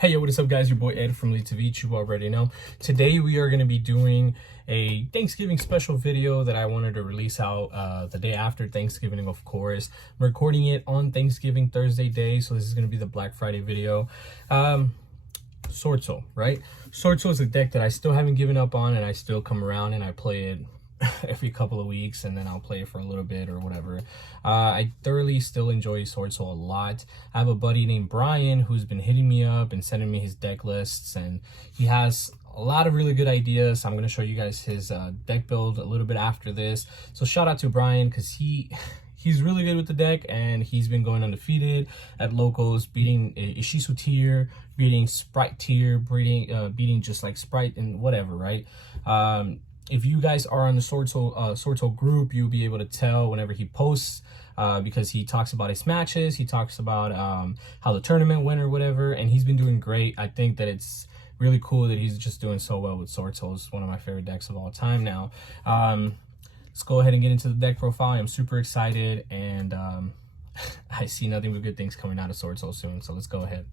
Hey, yo, what is up, guys? Your boy Ed from Savij, you already know. Today we are going to be doing a Thanksgiving special video that I wanted to release out the day after Thanksgiving, of course. I'm recording it on Thanksgiving Thursday day, so this is going to be the Black Friday video. SwordSoul, right? SwordSoul is a deck that I still haven't given up on, and I still come around and I play it every couple of weeks, and then I'll play it for a little bit or whatever. I thoroughly still enjoy SwordSoul a lot. I have a buddy named Brian who's been hitting me up and sending me his deck lists, and he has a lot of really good ideas. I'm going to show you guys his deck build a little bit after this. So shout out to Brian, because he's really good with the deck, and he's been going undefeated at locals, beating Ishizu tier, beating Sprite tier, beating just like Sprite and whatever, right? If you guys are on the SwordSoul group, you'll be able to tell whenever he posts, because he talks about his matches, he talks about how the tournament went or whatever, and he's been doing great. I think that it's really cool that he's just doing so well with SwordSoul. It's one of my favorite decks of all time now. Let's go ahead and get into the deck profile. I'm super excited, and I see nothing but good things coming out of SwordSoul soon, so let's go ahead.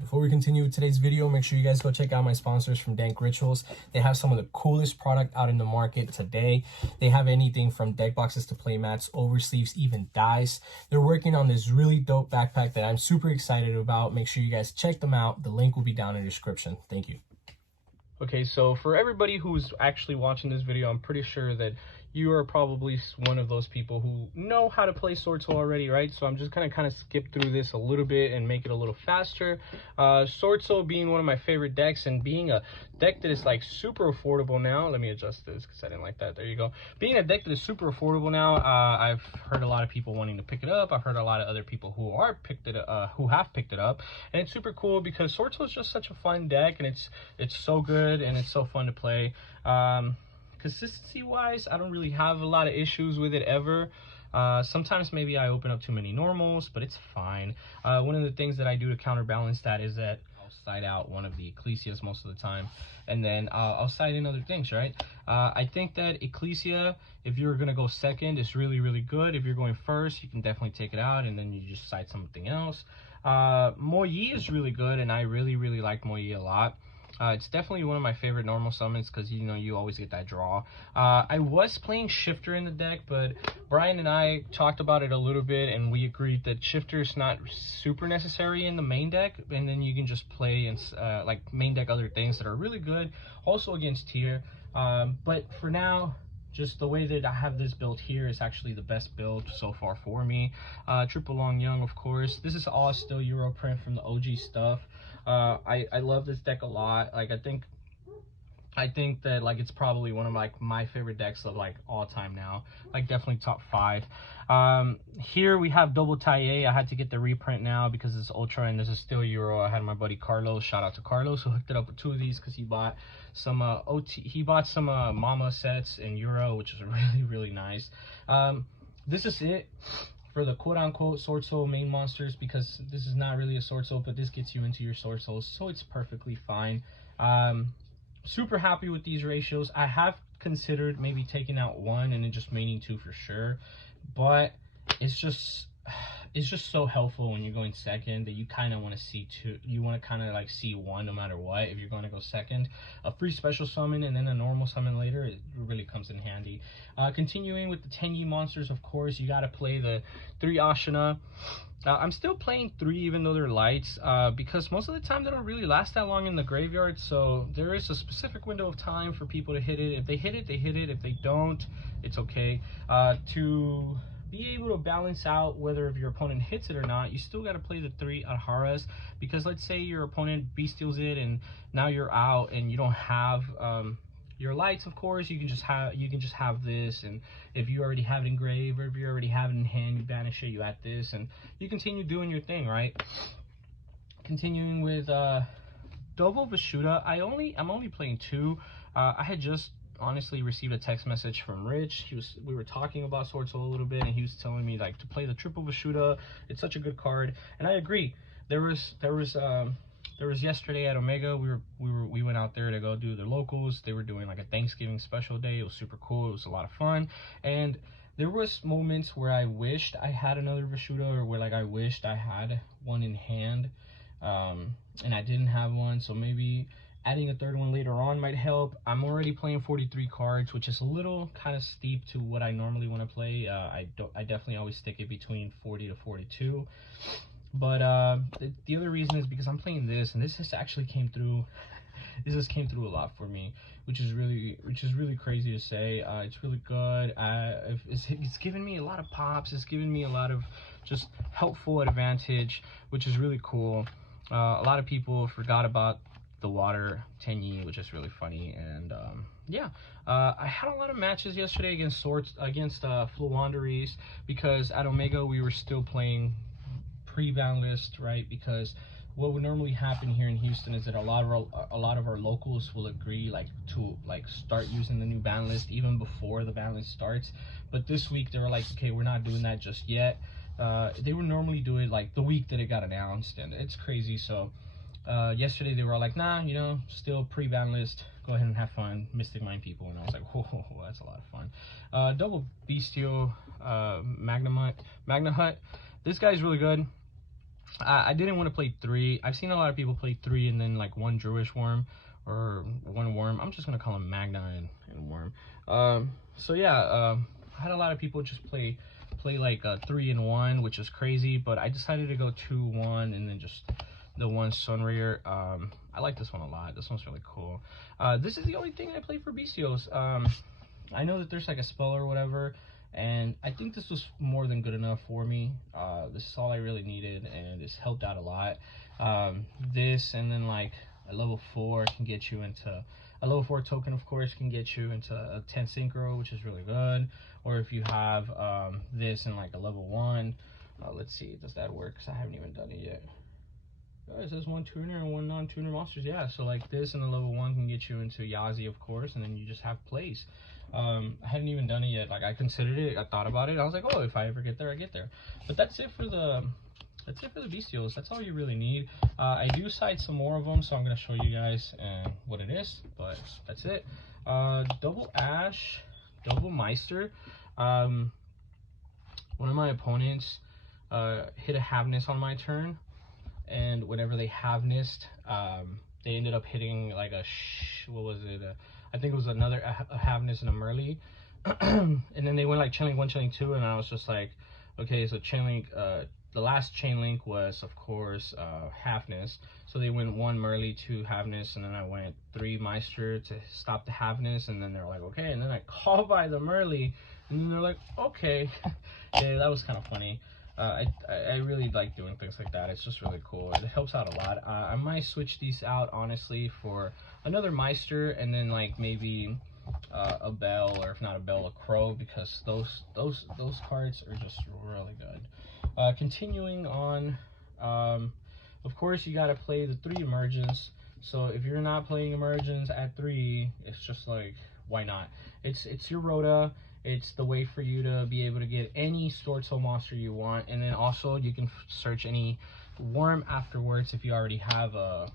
Before we continue with today's video, make sure you guys go check out my sponsors from Dank Rituals. They have some of the coolest product out in the market today. They have anything from deck boxes to play mats, oversleeves, even dice. They're working on this really dope backpack that I'm super excited about. Make sure you guys check them out. The link will be down in the description. Thank you. Okay, so for everybody who's actually watching this video, I'm pretty sure that you are probably one of those people who know how to play SwordSoul already, right? So I'm just gonna kind of skip through this a little bit and make it a little faster. SwordSoul being one of my favorite decks, and being a deck that is like super affordable now. Let me adjust this because I didn't like that. There you go. Being a deck that is super affordable now, I've heard a lot of people wanting to pick it up. I've heard a lot of other people who have picked it up, and it's super cool because SwordSoul is just such a fun deck, and it's so good and it's so fun to play. Consistency wise, I don't really have a lot of issues with it ever. Sometimes maybe I open up too many normals, but it's fine. One of the things that I do to counterbalance that is that I'll side out one of the Ecclesias most of the time, and then I'll side in other things, right? I think that Ecclesia, if you're gonna go second, is really, really good. If you're going first, you can definitely take it out and then you just side something else. Moyi is really good, and I really, really like Moyi a lot. It's definitely one of my favorite normal summons because, you know, you always get that draw. I was playing Shifter in the deck, but Brian and I talked about it a little bit, and we agreed that Shifter is not super necessary in the main deck, and then you can just play and like main deck other things that are really good, also against tier. But for now, just the way that I have this build here is actually the best build so far for me. Triple Long Young, of course. This is all still Euro print from the OG stuff. I love this deck a lot. Like, I think that like it's probably one of like my favorite decks of like all time now, like definitely top 5. Here we have Double Taille. I had to get the reprint now because it's ultra and this is still Euro. I had my buddy Carlos, shout out to Carlos, who hooked it up with 2 of these because he bought some Mama sets in Euro, which is really, really nice. This is it for the quote-unquote SwordSoul main monsters, because this is not really a SwordSoul, but this gets you into your SwordSouls, so it's perfectly fine. Super happy with these ratios. I have considered maybe taking out 1 and then just maining 2 for sure, but it's just so helpful when you're going second that you kind of want to see 2. You want to kind of like see 1 no matter what. If you're going to go second, a free special summon and then a normal summon later, it really comes in handy. Continuing with the 10 monsters, of course, you got to play the 3 Ashina. I'm still playing 3 even though they're lights, because most of the time they don't really last that long in the graveyard, so there is a specific window of time for people to hit it. If they hit it, they hit it. If they don't, it's okay. To be able to balance out whether if your opponent hits it or not, you still got to play the 3 Alharas, because let's say your opponent Bystials it and now you're out and you don't have your lights. Of course, you can just have this, and if you already have it engraved, or if you already have it in hand, you banish it, you add this, and you continue doing your thing, right? Continuing with Double Vishuda, I'm only playing 2. I had just honestly received a text message from Rich. We were talking about SwordSoul a little bit, and he was telling me like to play the Triple Vishuda. It's such a good card, and I agree. There was there was yesterday at Omega, we went out there to go do their locals. They were doing like a Thanksgiving special day. It was super cool. It was a lot of fun. And there was moments where I wished I had another Vishuddha, or where like I wished I had one in hand, and I didn't have one. So maybe adding a third one later on might help. I'm already playing 43 cards, which is a little kind of steep to what I normally want to play. I definitely always stick it between 40 to 42. But the other reason is because I'm playing this, and this has actually came through. This just came through a lot for me, which is really crazy to say. It's really good. It's given me a lot of pops. It's given me a lot of just helpful advantage, which is really cool. A lot of people forgot about the water Tenyi, which is really funny. And yeah, I had a lot of matches yesterday against Fluwanderies, because at Omega we were still playing pre-Banlist, right? Because what would normally happen here in Houston is that a lot of our locals will agree to start using the new ban list even before the ban list starts. But this week they were like, okay, we're not doing that just yet. They would normally do it like the week that it got announced, and it's crazy. So yesterday they were like, nah, you know, still pre-ban list, go ahead and have fun, Mystic Mind people. And I was like, whoa, that's a lot of fun. Double Bystial Magna Hut. This guy's really good. I didn't want to play 3. I've seen a lot of people play 3 and then like 1 Druish Worm or 1 Worm. I'm just gonna call him Magna and Worm. So yeah, I had a lot of people just play like 3 and 1, which is crazy. But I decided to go 2-1 and then just the 1 Sunrayer. I like this one a lot. This one's really cool. This is the only thing I play for Bystials. I know that there's like a spell or whatever, and I think this was more than good enough for me. This is all I really needed, and it's helped out a lot. This, and then like a level 4 can get you into a level 4 token, of course, can get you into a 10 synchro, which is really good. Or if you have this and like a level 1, let's see, does that work? Because I haven't even done it yet. It says 1 tuner and 1 non-tuner monsters. Yeah, so like this and the level 1 can get you into Yazi, of course, and then you just have plays. I hadn't even done it yet. Like I considered it, I thought about it. I was like, oh, if I ever get there, I get there. But that's it for the Bystials. That's all you really need. I do cite some more of them, so I'm gonna show you guys what it is. But that's it. Double Ash, double Meister. One of my opponents hit a Havness on my turn, and whenever they Havnessed, they ended up hitting like what was it? I think it was another a Havness and a Merly. And then they went like chain link 1, chain link 2, and I was just like, okay, so chain link, the last chain link was of course Havness, so they went 1 Merly, 2 Havness, and then I went 3 Meister to stop the Havness, and then they're like, okay, and then I call by the Merly, and then they're like, okay. Yeah, that was kind of funny. I really like doing things like that. It's just really cool. It helps out a lot. I might switch these out honestly for another Meister, and then like maybe a Bell, or if not a Bell, a Crow, because those cards are just really good. Continuing on, of course you got to play the 3 Emergence. So if you're not playing Emergence at 3, it's just like, why not? It's your Rhoda. It's the way for you to be able to get any SwordSoul monster you want, and then also you can search any Worm afterwards if you already have a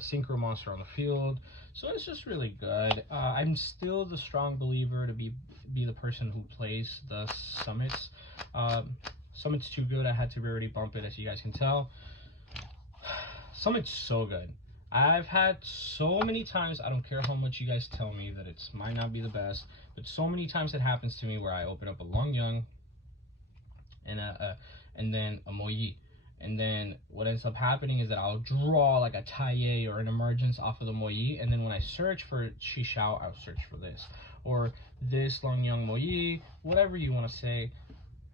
synchro monster on the field. So it's just really good. I'm still the strong believer to be the person who plays the Summits. Summit's too good. I had to rarity bump it, as you guys can tell. Summit's so good. I've had so many times, I don't care how much you guys tell me that it might not be the best, but so many times it happens to me where I open up a Long Young and then a Moyi. And then what ends up happening is that I'll draw like a Taiye or an Emergence off of the Moyi, and then when I search for Shishao, I'll search for this. Or this Long Young Moyi, whatever you want to say.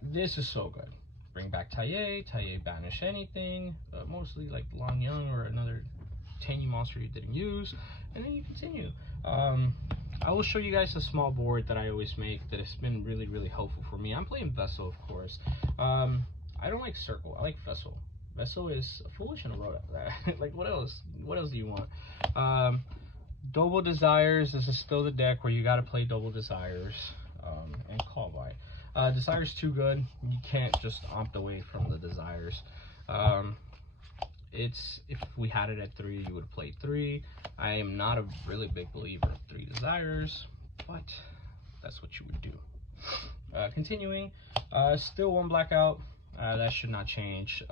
This is so good. Bring back Taiye, Taiye banish anything, mostly like Long Young or another Tenyi monster you didn't use, and then you continue. I will show you guys a small board that I always make that has been really helpful for me. I'm playing Vessel, of course. I don't like Circle, I like Vessel. Vessel is foolish and a Rhoda. Like what else do you want? Double Desires. This is still the deck where you got to play Double Desires and call by. Desires too good. You can't just opt away from the Desires. It's, if we had it at 3, you would play 3. I am not a really big believer of 3 desires, but that's what you would do. Continuing, still 1 blackout. That should not change.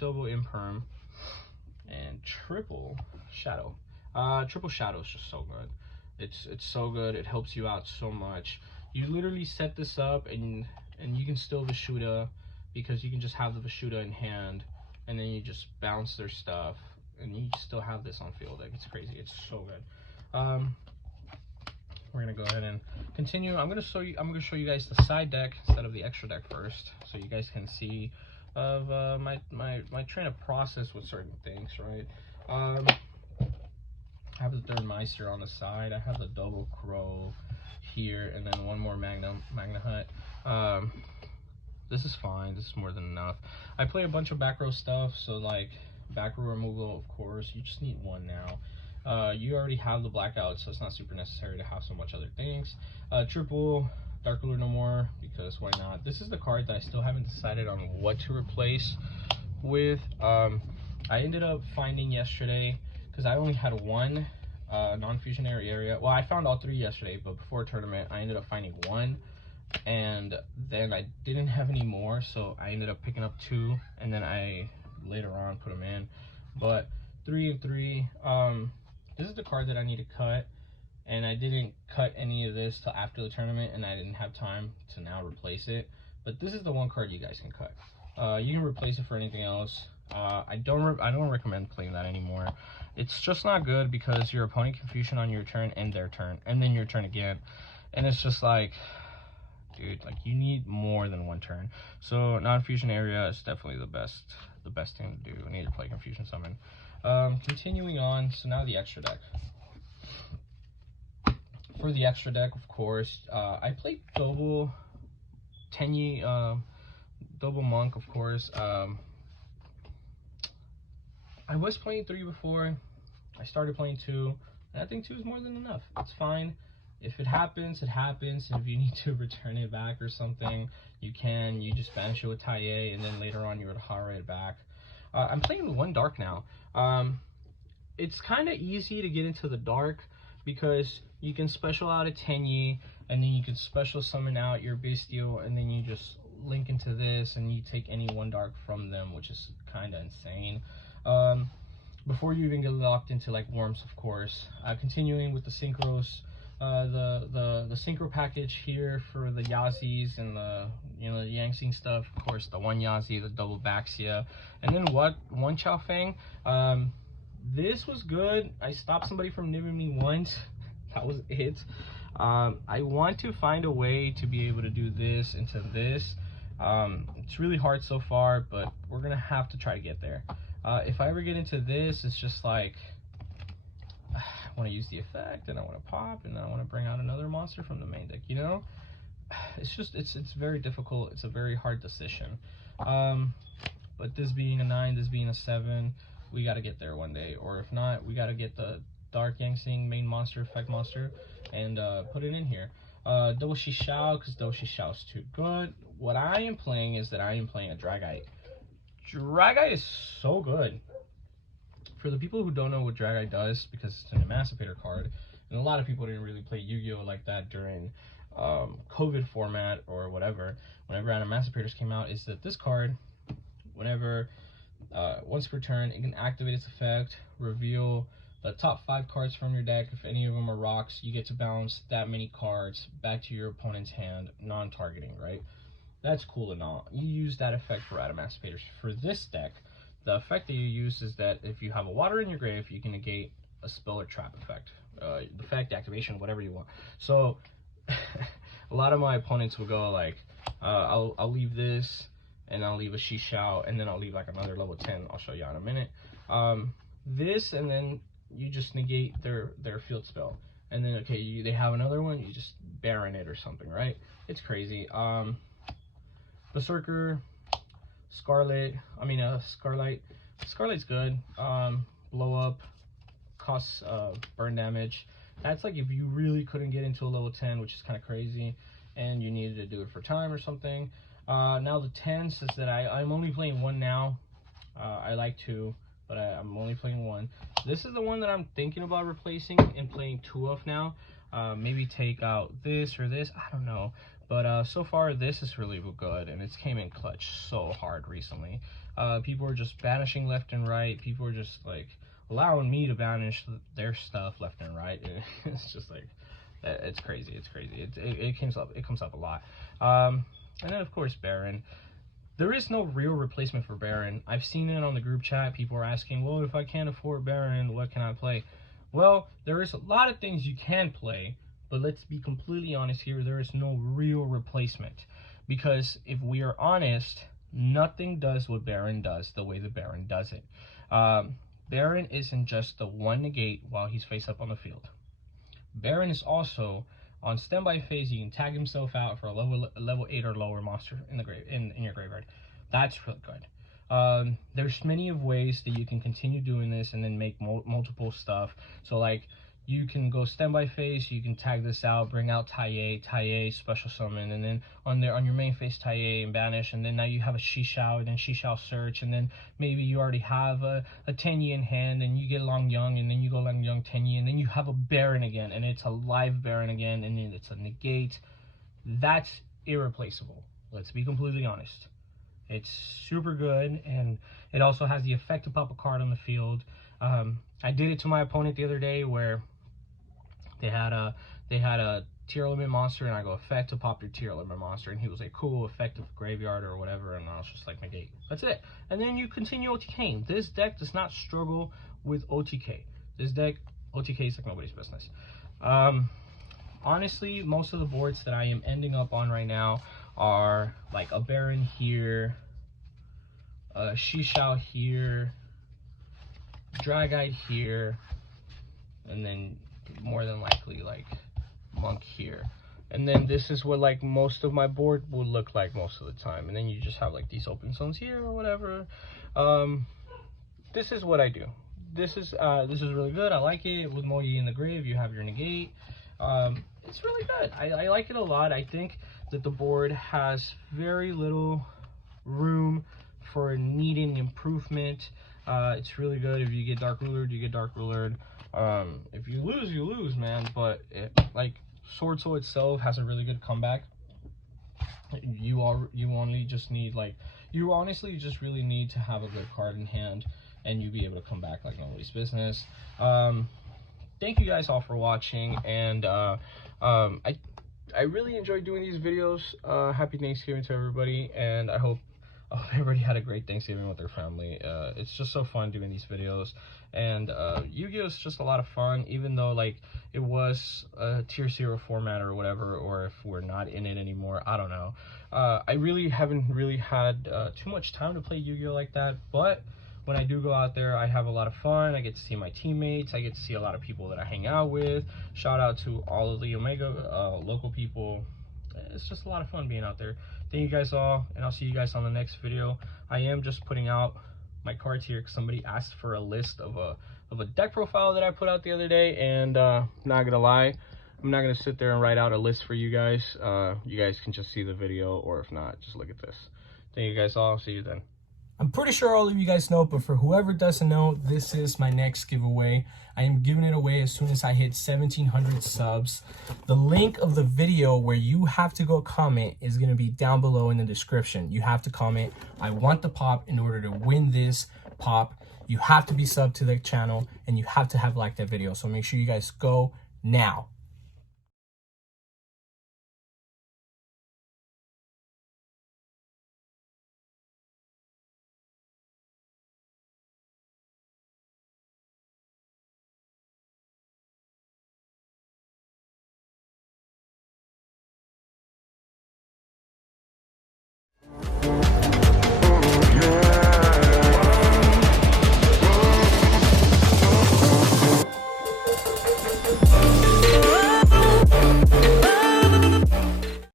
Double imperm and triple shadow. Triple shadow is just so good. It's so good. It helps you out so much. You literally set this up and you can still Vishuda, because you can just have the Vishuda in hand, and then you just bounce their stuff, and you still have this on field. Like, it's crazy. It's so good. We're gonna go ahead and continue. I'm gonna show you guys the side deck instead of the extra deck first, so you guys can see of my train of process with certain things, right? I have the third Meister on the side. I have the double Crow here, and then 1 more Magna Hut. This is fine. This is more than enough. I play a bunch of back row stuff, so like back row removal, of course. You just need 1 now. You already have the blackout, so it's not super necessary to have so much other things. Triple Dark Ruler no more, because why not? This is the card that I still haven't decided on what to replace with. I ended up finding yesterday, because I only had 1 non-fusionary area. Well, I found all 3 yesterday, but before tournament I ended up finding 1, and then I didn't have any more, so I ended up picking up 2, and then I later on put them in. But 3 and 3, this is the card that I need to cut, and I didn't cut any of this till after the tournament, and I didn't have time to now replace it. But this is the 1 card you guys can cut. You can replace it for anything else. I don't recommend playing that anymore. It's just not good, because your opponent can fusion on your turn and their turn, and then your turn again, and it's just like, dude, like, you need more than 1 turn. So non-fusion area is definitely the best thing to do. I need to play Confusion Summon. Continuing on, so now the extra deck. For the extra deck, of course, I played double Tenyi, double Monk, of course. I was playing 3 before. I started playing 2, and I think 2 is more than enough. It's fine. If it happens, it happens. And if you need to return it back or something, you can. You just banish it with Taie, and then later on you would Hara it back. I'm playing 1 dark now. It's kind of easy to get into the dark, because you can special out a Tenyi, and then you can special summon out your Bystial, and then you just link into this, and you take any 1 dark from them, which is kind of insane. Before you even get locked into like Worms, of course. Continuing with the synchros, the synchro package here for the Yazis and the, you know, the Yangsing stuff. Of course, the 1 Yazi, the double Baxia, and then 1 Chao Feng. This was good. I stopped somebody from nibbing me once. That was it. I want to find a way to be able to do this into this. It's really hard so far, but we're gonna have to try to get there. If I ever get into this, it's just like, I want to use the effect, and I want to pop, and then I want to bring out another monster from the main deck, you know? It's just, it's very difficult. It's a very hard decision. But this being a 9, this being a 7, we got to get there one day. Or if not, we got to get the Dark Yangsing main monster, effect monster, and put it in here. Double Shishao, because double Shishao is too good. What I am playing is that I am playing a Dragite. Dragite is so good. For the people who don't know what Dragite does, because it's an Emancipator card, and a lot of people didn't really play Yu-Gi-Oh like that during COVID format or whatever, whenever Emancipators came out, is that this card, whenever, once per turn, it can activate its effect, reveal the top 5 cards from your deck. If any of them are rocks, you get to bounce that many cards back to your opponent's hand, non-targeting, right? That's cool and all. You use that effect for Emancipators. For this deck, the effect that you use is that if you have a water in your grave, you can negate a spell or trap effect. Effect, activation, whatever you want. So, a lot of my opponents will go like, I'll leave this, and I'll leave a Shishao, and then I'll leave like another level 10. I'll show you in a minute. This, and then you just negate their field spell. And then, okay, they have another one, you just Baron it or something, right? It's crazy. Berserker, Scarlet. Scarlet's good. Blow up, costs burn damage. That's like if you really couldn't get into a level 10, which is kind of crazy, and you needed to do it for time or something. Now the 10 says that I'm only playing 1 now. I like 2, but I'm only playing 1. This is the one that I'm thinking about replacing and playing 2 of now. Maybe take out this or this, I don't know. But so far, this is really good, and it's came in clutch so hard recently. People are just banishing left and right. People are just like allowing me to banish their stuff left and right. It's just like, it's crazy. It's crazy. It comes up a lot. And then of course Baron. There is no real replacement for Baron. I've seen it on the group chat. People are asking, well, if I can't afford Baron, what can I play? Well, there is a lot of things you can play, but let's be completely honest here. There is no real replacement, because if we are honest, nothing does what Baron does the way the Baron does it. Baron isn't just the 1 negate while he's face up on the field. Baron is also on standby phase. You can tag himself out for a level 8 or lower monster in the in your graveyard. That's really good. There's many of ways that you can continue doing this and then make multiple stuff. So like, you can go standby phase, you can tag this out, bring out Tai, special summon, and then on your main phase Tai and banish, and then now you have a YuGiOh, and then YuGiOh search, and then maybe you already have a Tenyi in hand, and you get Long Young, and then you go Long Young Tenyi, and then you have a Baron again, and it's a live Baron again, and then it's a negate. That's irreplaceable. Let's be completely honest. It's super good, and it also has the effect to pop a card on the field. I did it to my opponent the other day where they had a Tearlaments monster, and I go effect to pop your Tearlaments monster, and he was like, cool, effect of graveyard or whatever, and I was just like, negate. That's it. And then you continue OTKing. This deck does not struggle with OTK. This deck, OTK is like nobody's business. Honestly, most of the boards that I am ending up on right now are like a Baron here, a YuGiOh here, Drag-Eyed here, and then more than likely like Monk here. And then this is what like most of my board will look like most of the time. And then you just have like these open zones here or whatever. This is what I do. This is really good. I like it. With Moyi in the grave, you have your negate. It's really good. I like it a lot. I think that the board has very little room for needing improvement. It's really good. If you get Dark Rulered, you get Dark Rulered. If you lose, you lose, man. But like SwordSoul itself has a really good comeback. You only just need like, you honestly just really need to have a good card in hand, and you'll be able to come back like nobody's business. Thank you guys all for watching, and I really enjoyed doing these videos. Happy Thanksgiving to everybody, and I hope everybody had a great Thanksgiving with their family. It's just so fun doing these videos, and Yu-Gi-Oh is just a lot of fun, even though like it was a tier 0 format or whatever, or if we're not in it anymore, I don't know. I really haven't had too much time to play Yu-Gi-Oh like that, but when I do go out there, I have a lot of fun. I get to see my teammates. I get to see a lot of people that I hang out with. Shout out to all of the Omega local people. It's just a lot of fun being out there. Thank you guys all, and I'll see you guys on the next video. I am just putting out my cards here because somebody asked for a list of a deck profile that I put out the other day, and not gonna lie, I'm not gonna sit there and write out a list for you guys. You guys can just see the video, or if not, just look at this. Thank you guys all. See you then. I'm pretty sure all of you guys know, but for whoever doesn't know, this is my next giveaway. I am giving it away as soon as I hit 1,700 subs. The link of the video where you have to go comment is going to be down below in the description. You have to comment, I want the pop. In order to win this pop, you have to be subbed to the channel, and you have to have liked that video. So make sure you guys go now.